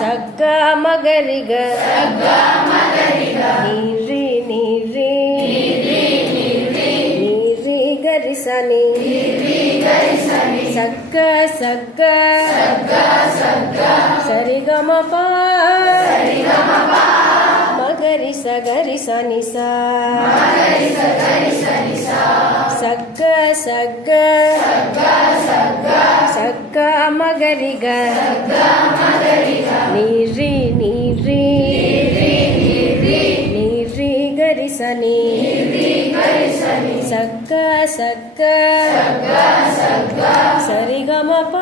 ಸಗ್ಗ ಮಗರಿಗ ನೀರಿ ನೀರಿ ನೀರಿ ಗರಿಸನಿ ಸಗ್ಗ ಸಗ್ಗ ಸರಿಗಮಪ ಮಗರಿಸ ಗರಿಸ ನಿಸ ಸಗ್ಗ ಸಗ್ಗ ಸಗ್ಗ ಮಗರಿಗ ನೀರಿ ನೀರಿ ನೀರಿ ಗರಿಸನಿ ಸಗ್ಗ ಸಗ್ಗ ಸರಿಗಮಪ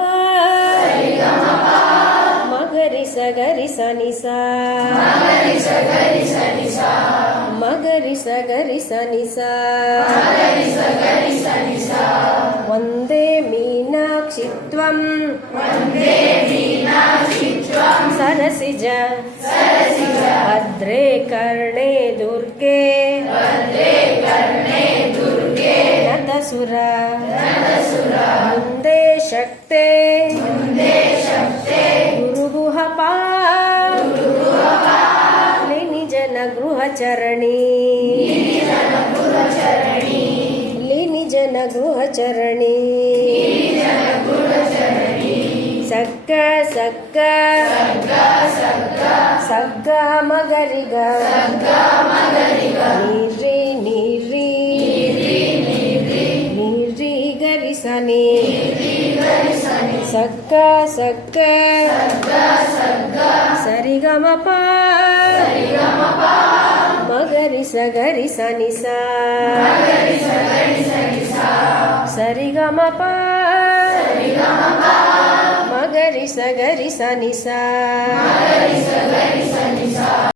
ಮಗರಿಸ ಗರಿಸ ನಿಸ ಮಗರಿಸ ಗರಿಸ ನಿಸ ವಂದೇ ಮೀನಾಕ್ಷಿತ್ವಂ ಸರಸಿಜ ಭದ್ರೇ ಕರ್ಣೇ ದುರ್ಗೆ ನತಸುರ ಮುಂದೆ ಶಕ್ತೆ ಗುರುಗುಹಪ ನಿಜನ ಗೃಹಚರಣಿ ನಿಜನ ಗೃಹಚರಣಿ ಸಗ್ಗ ಸಗ್ಗ ಸಗ್ಗ ಮಗರಿಗ ನೀರಿ ನೀರಿ ನೀರಿ ಗರಿಸನಿ ಸಗ್ಗ ಸಗ್ಗ ಸರಿಗಮಪ ಮಗರಿಸ ಗರಿಸ ನಿಸ ಸರಿಗಮಪ ಮಗರಿಸ ಗರಿಸ ನಿಸ